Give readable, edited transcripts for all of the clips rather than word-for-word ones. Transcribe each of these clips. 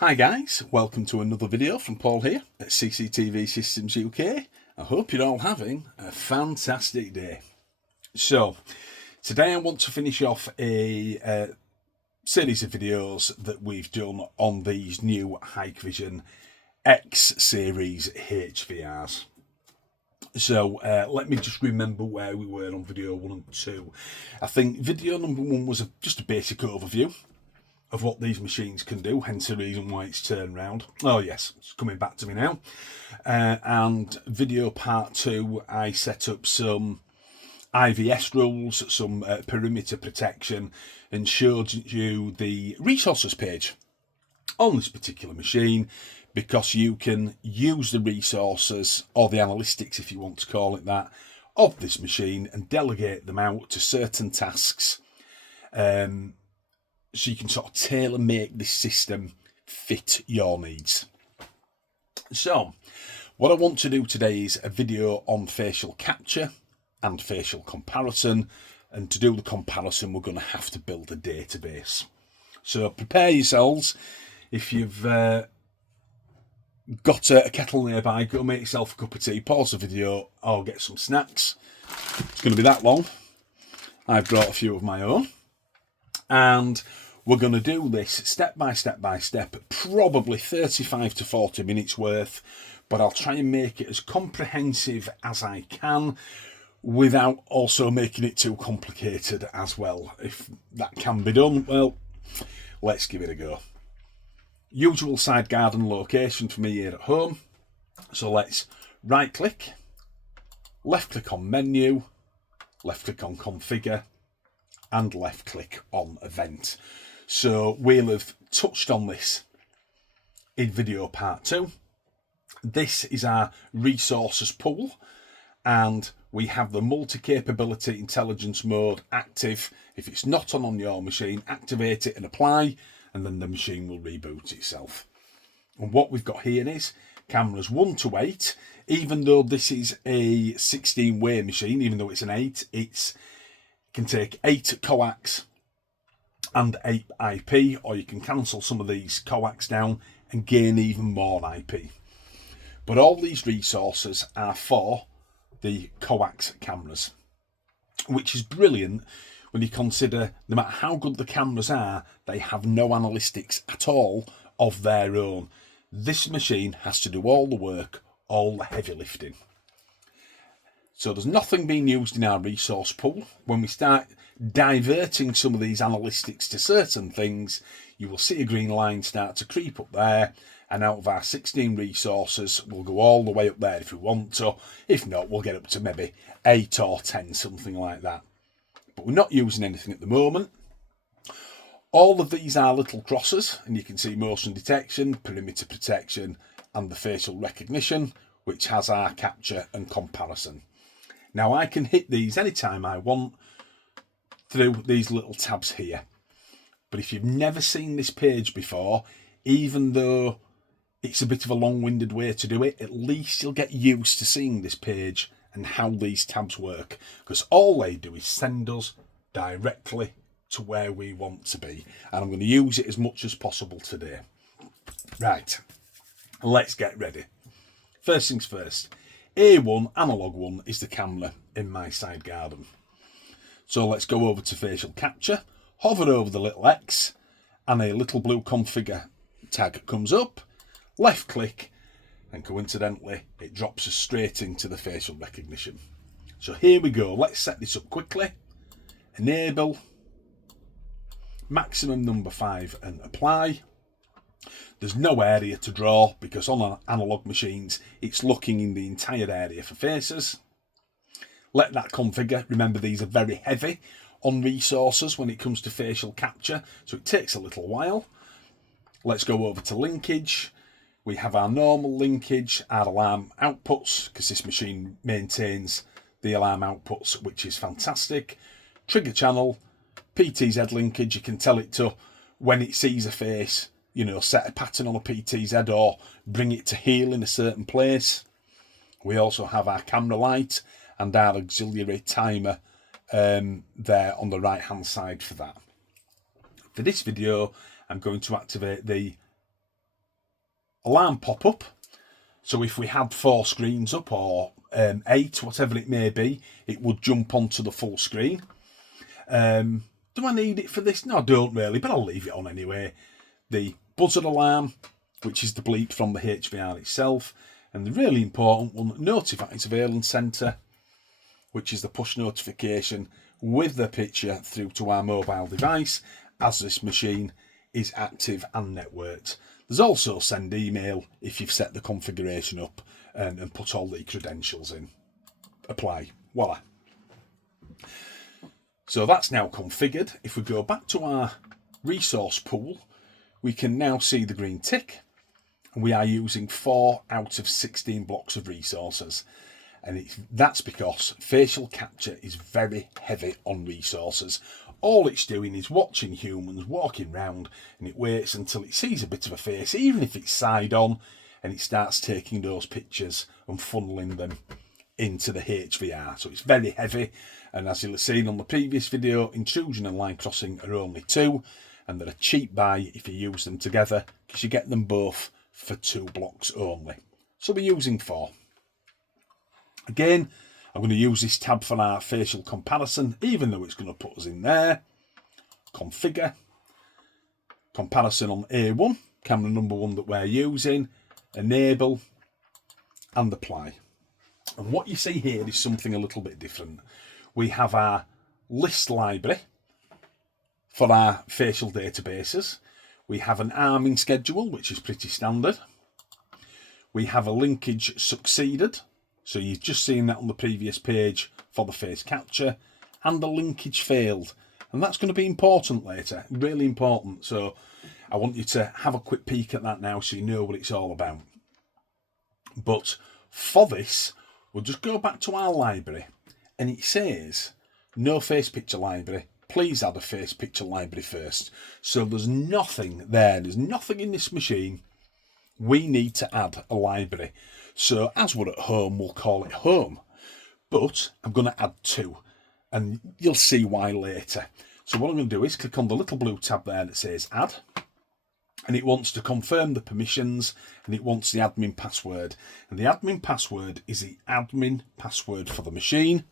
Hi guys, welcome to another video from Paul here at CCTV Systems UK. I hope you're all having a fantastic day. So, today I want to finish off a series of videos that we've done on these new Hikvision X series HVRs. So let me just remember where we were on video 1 and 2. I think video number 1 was just a basic overview of what these machines can do, hence the reason why it's turned round. Oh yes, it's coming back to me now. And video part 2, I set up some IVS rules, some perimeter protection, and showed you the resources page on this particular machine, because you can use the resources, or the analytics if you want to call it that, of this machine and delegate them out to certain tasks. So you can sort of tailor make this system fit your needs. So what I want to do today is a video on facial capture and facial comparison, and to do the comparison we're going to have to build a database. So prepare yourselves. If you've got a kettle nearby, go make yourself a cup of tea, pause the video, or get some snacks. It's going to be that long. I've brought a few of my own. And we're going to do this step by step, probably 35 to 40 minutes worth, but I'll try and make it as comprehensive as I can without also making it too complicated as well. If that can be done, well, let's give it a go. Usual side garden location for me here at home. So let's right click, left click on menu, left click on configure, and left click on event. So we'll have touched on this in video part 2. This is our resources pool, and we have the multi-capability intelligence mode active. If it's not on your machine, activate it and apply, and then the machine will reboot itself. And what we've got here is cameras 1 to 8. Even though this is a 16-way machine, even though it's an 8, it can take 8 coax and 8 IP, or you can cancel some of these coax down and gain even more IP. But all these resources are for the coax cameras, which is brilliant when you consider no matter how good the cameras are, they have no analytics at all of their own. This machine has to do all the work, all the heavy lifting. So there's nothing being used in our resource pool. When we start diverting some of these analytics to certain things, you will see a green line start to creep up there, and out of our 16 resources, we'll go all the way up there if we want to. If not, we'll get up to maybe 8 or 10, something like that. But we're not using anything at the moment. All of these are little crosses, and you can see motion detection, perimeter protection, and the facial recognition, which has our capture and comparison. Now I can hit these anytime I want through these little tabs here. But if you've never seen this page before, even though it's a bit of a long-winded way to do it, at least you'll get used to seeing this page and how these tabs work, because all they do is send us directly to where we want to be, and I'm going to use it as much as possible today. Right, let's get ready. First things first, A1 analog 1 is the camera in my side garden. So let's go over to facial capture, hover over the little X, and a little blue configure tag comes up, left click, and coincidentally it drops us straight into the facial recognition. So here we go, let's set this up quickly. Enable, maximum number 5, and apply. There's no area to draw because on analog machines it's looking in the entire area for faces. Let that configure. Remember, these are very heavy on resources when it comes to facial capture, so it takes a little while. Let's go over to linkage. We have our normal linkage, our alarm outputs, because this machine maintains the alarm outputs, which is fantastic. Trigger channel, PTZ linkage, you can tell it to, when it sees a face, set a pattern on a PTZ or bring it to heel in a certain place. We also have our camera light and our auxiliary timer there on the right hand side for that. For this video, I'm going to activate the alarm pop-up. So if we had 4 screens up or 8, whatever it may be, it would jump onto the full screen. Do I need it for this? No, I don't really, but I'll leave it on anyway. The buzzer alarm, which is the bleep from the HVR itself, and the really important one, notifies Surveillance Centre, which is the push notification with the picture through to our mobile device as this machine is active and networked. There's also send email if you've set the configuration up and put all the credentials in. Apply. Voila. So that's now configured. If we go back to our resource pool, we can now see the green tick. And we are using 4 out of 16 blocks of resources. And that's because facial capture is very heavy on resources. All it's doing is watching humans walking round, and it waits until it sees a bit of a face, even if it's side on, and it starts taking those pictures and funneling them into the HVR. So it's very heavy, and as you'll have seen on the previous video, intrusion and line crossing are only 2, and they're a cheap buy if you use them together, because you get them both for 2 blocks only. So we're using 4. Again, I'm going to use this tab for our facial comparison, even though it's going to put us in there. Configure. Comparison on A1, camera number 1 that we're using. Enable. And apply. And what you see here is something a little bit different. We have our list library for our facial databases. We have an arming schedule, which is pretty standard. We have a linkage succeeded. So you've just seen that on the previous page for the face capture, and the linkage failed. And that's going to be important later, really important. So I want you to have a quick peek at that now so you know what it's all about. But for this, we'll just go back to our library, and it says, no face picture library. Please add a face picture library first. So there's nothing there. There's nothing in this machine. We need to add a library. So as we're at home, we'll call it home. But I'm going to add 2. And you'll see why later. So what I'm going to do is click on the little blue tab there that says add. And it wants to confirm the permissions. And it wants the admin password. And the admin password is the admin password for the machine.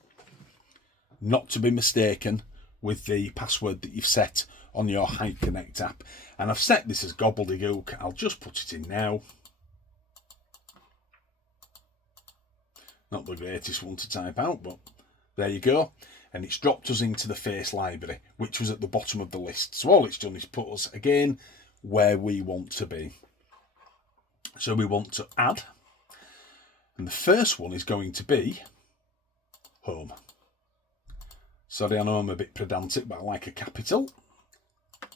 Not to be mistaken with the password that you've set on your HiConnect app. And I've set this as gobbledygook. I'll just put it in now. Not the greatest one to type out, but there you go. And it's dropped us into the face library, which was at the bottom of the list. So all it's done is put us, again, where we want to be. So we want to add. And the first one is going to be home. Sorry, I know I'm a bit pedantic, but I like a capital.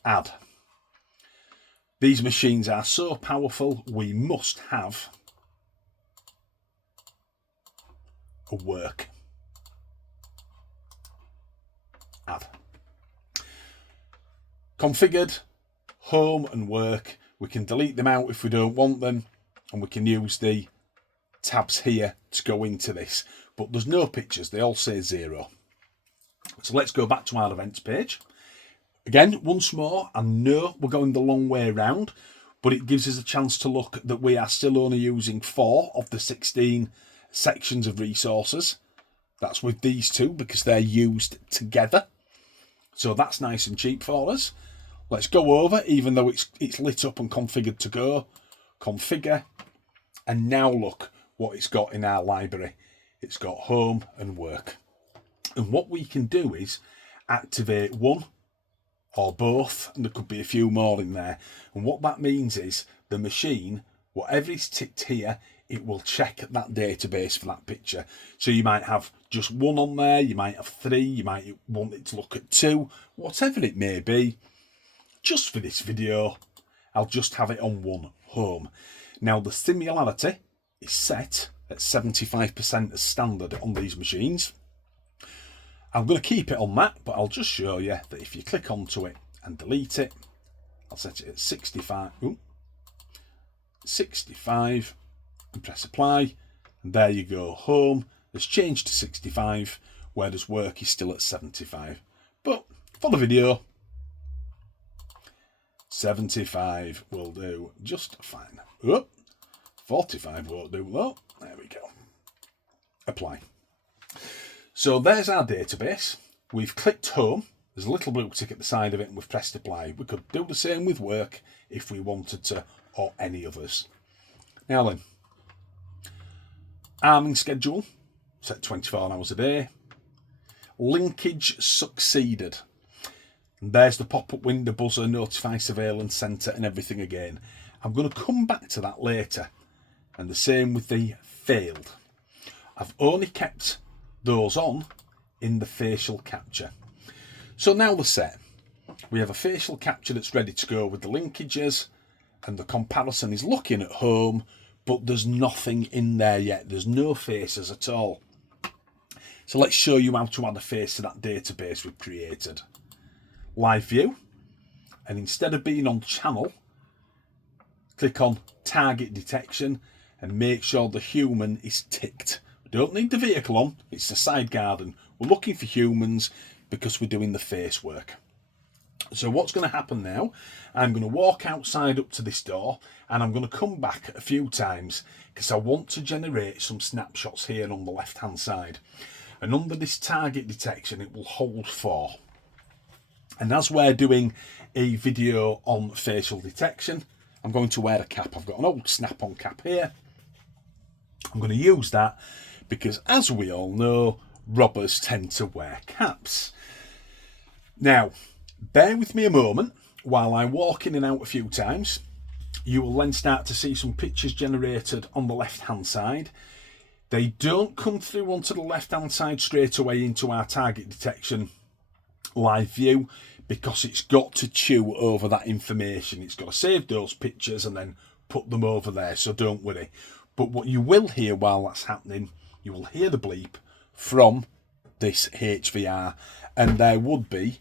Add. These machines are so powerful, we must have a work. Add. Configured, home and work. We can delete them out if we don't want them, and we can use the tabs here to go into this. But there's no pictures, they all say 0. So let's go back to our events page. Again, once more, I know we're going the long way round, but it gives us a chance to look that we are still only using 4 of the 16 sections of resources. That's with these 2 because they're used together. So that's nice and cheap for us. Let's go over, even though it's lit up and configured to go. Configure. And now look what it's got in our library. It's got home and work. And what we can do is activate 1 or both, and there could be a few more in there. And what that means is the machine, whatever is ticked here, it will check that database for that picture. So you might have just 1 on there, you might have 3, you might want it to look at 2, whatever it may be. Just for this video, I'll just have it on 1, home. Now the similarity is set at 75% as standard on these machines. I'm going to keep it on that, but I'll just show you that if you click onto it and delete it, I'll set it at 65. Ooh, 65 and press apply. And there you go. Home has changed to 65, whereas work is still at 75. But for the video, 75 will do just fine. Oh, 45 won't do though. There we go. Apply. So there's our database. We've clicked home. There's a little blue tick at the side of it and we've pressed apply. We could do the same with work if we wanted to, or any others. Now then, arming schedule, set 24 hours a day. Linkage succeeded. And there's the pop-up window, buzzer, notify surveillance centre and everything again. I'm going to come back to that later. And the same with the failed. I've only kept those on in the facial capture. So now the set. We have a facial capture that's ready to go with the linkages, and the comparison is looking at home, but there's nothing in there yet. There's no faces at all. So let's show you how to add a face to that database we've created. Live view, and instead of being on channel, click on target detection and make sure the human is ticked. We don't need the vehicle on, it's the side garden. We're looking for humans because we're doing the face work. So what's going to happen now, I'm going to walk outside up to this door and I'm going to come back a few times because I want to generate some snapshots here on the left hand side. And under this target detection it will hold 4. And as we're doing a video on facial detection, I'm going to wear a cap. I've got an old snap-on cap here. I'm going to use that because, as we all know, robbers tend to wear caps. Now, bear with me a moment while I walk in and out a few times. You will then start to see some pictures generated on the left-hand side. They don't come through onto the left-hand side straight away into our target detection live view because it's got to chew over that information. It's got to save those pictures and then put them over there, so don't worry. But what you will hear while that's happening, you will hear the bleep from this HVR, and there would be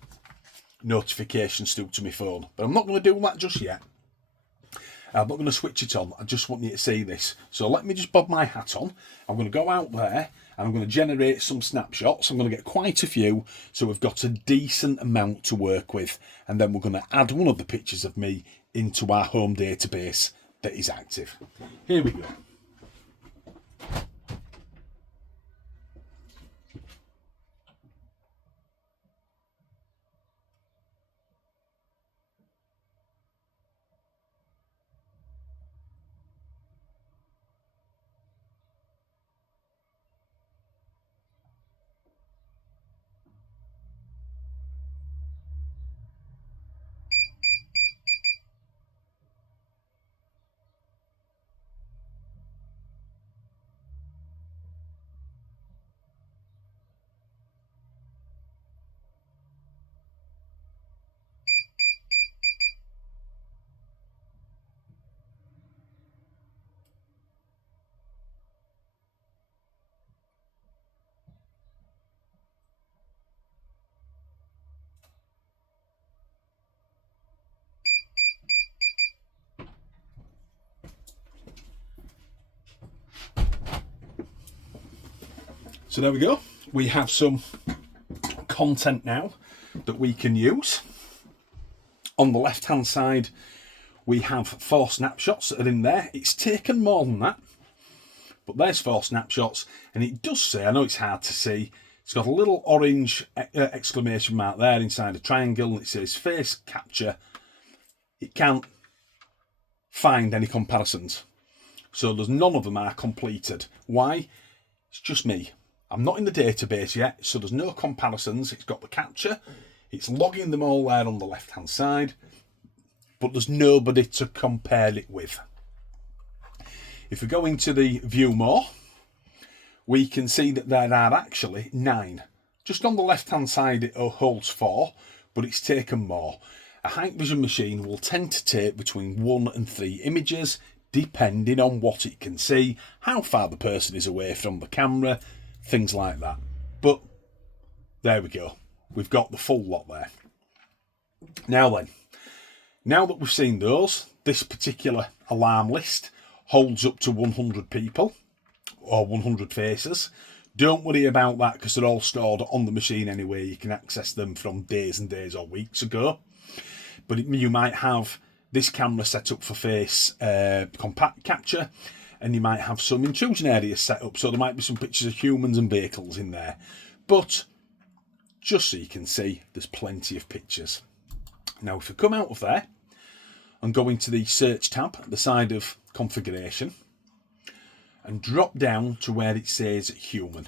notifications through to my phone. But I'm not going to do that just yet. I'm not going to switch it on. I just want you to see this. So let me just bob my hat on. I'm going to go out there and I'm going to generate some snapshots. I'm going to get quite a few, so we've got a decent amount to work with. And then we're going to add one of the pictures of me into our home database that is active. Here we go. So there we go. We have some content now that we can use. On the left hand side we have 4 snapshots that are in there. It's taken more than that, but there's 4 snapshots, and it does say, I know it's hard to see, it's got a little orange exclamation mark there inside a triangle, and it says face capture. It can't find any comparisons, so there's none of them are completed. Why? It's just me. I'm not in the database yet, so there's no comparisons. It's got the capture, it's logging them all there on the left hand side, but there's nobody to compare it with. If we go into the view more, we can see that there are actually 9. Just on the left hand side it holds 4, but it's taken more. A Hikvision machine will tend to take between 1 and 3 images, depending on what it can see, how far the person is away from the camera, things like that. But there we go. We've got the full lot there. Now then, now that we've seen those, this particular alarm list holds up to 100 people or 100 faces. Don't worry about that because they're all stored on the machine anyway. You can access them from days and days or weeks ago. But you might have this camera set up for face compact capture, and you might have some intrusion areas set up, so there might be some pictures of humans and vehicles in there. But just so you can see, there's plenty of pictures. Now, if we come out of there and go into the search tab at the side of configuration and drop down to where it says human.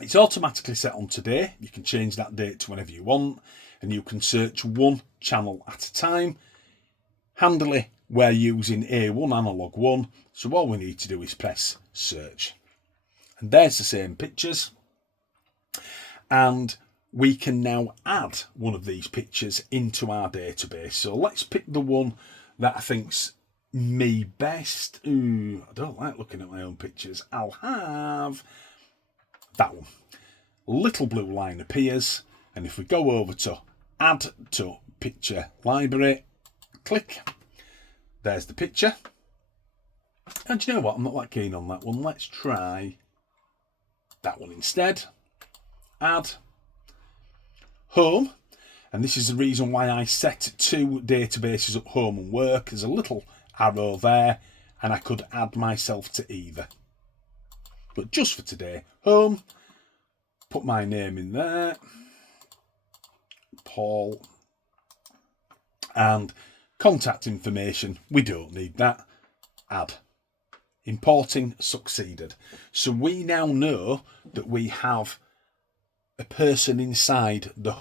It's automatically set on today. You can change that date to whenever you want, and you can search one channel at a time. Handily, we're using A1 analog 1, so all we need to do is press search. And there's the same pictures. And we can now add one of these pictures into our database. So let's pick the one that I think's me best. Ooh, I don't like looking at my own pictures. I'll have that one. Little blue line appears, and if we go over to add to picture library, click, there's the picture. And do you know what? I'm not that keen on that one. Let's try that one instead. Add, home, and this is the reason why I set two databases up, home and work. There's a little arrow there, and I could add myself to either. But just for today, home, put my name in there, Paul, and contact information, we don't need that, add. Importing succeeded. So we now know that we have a person inside the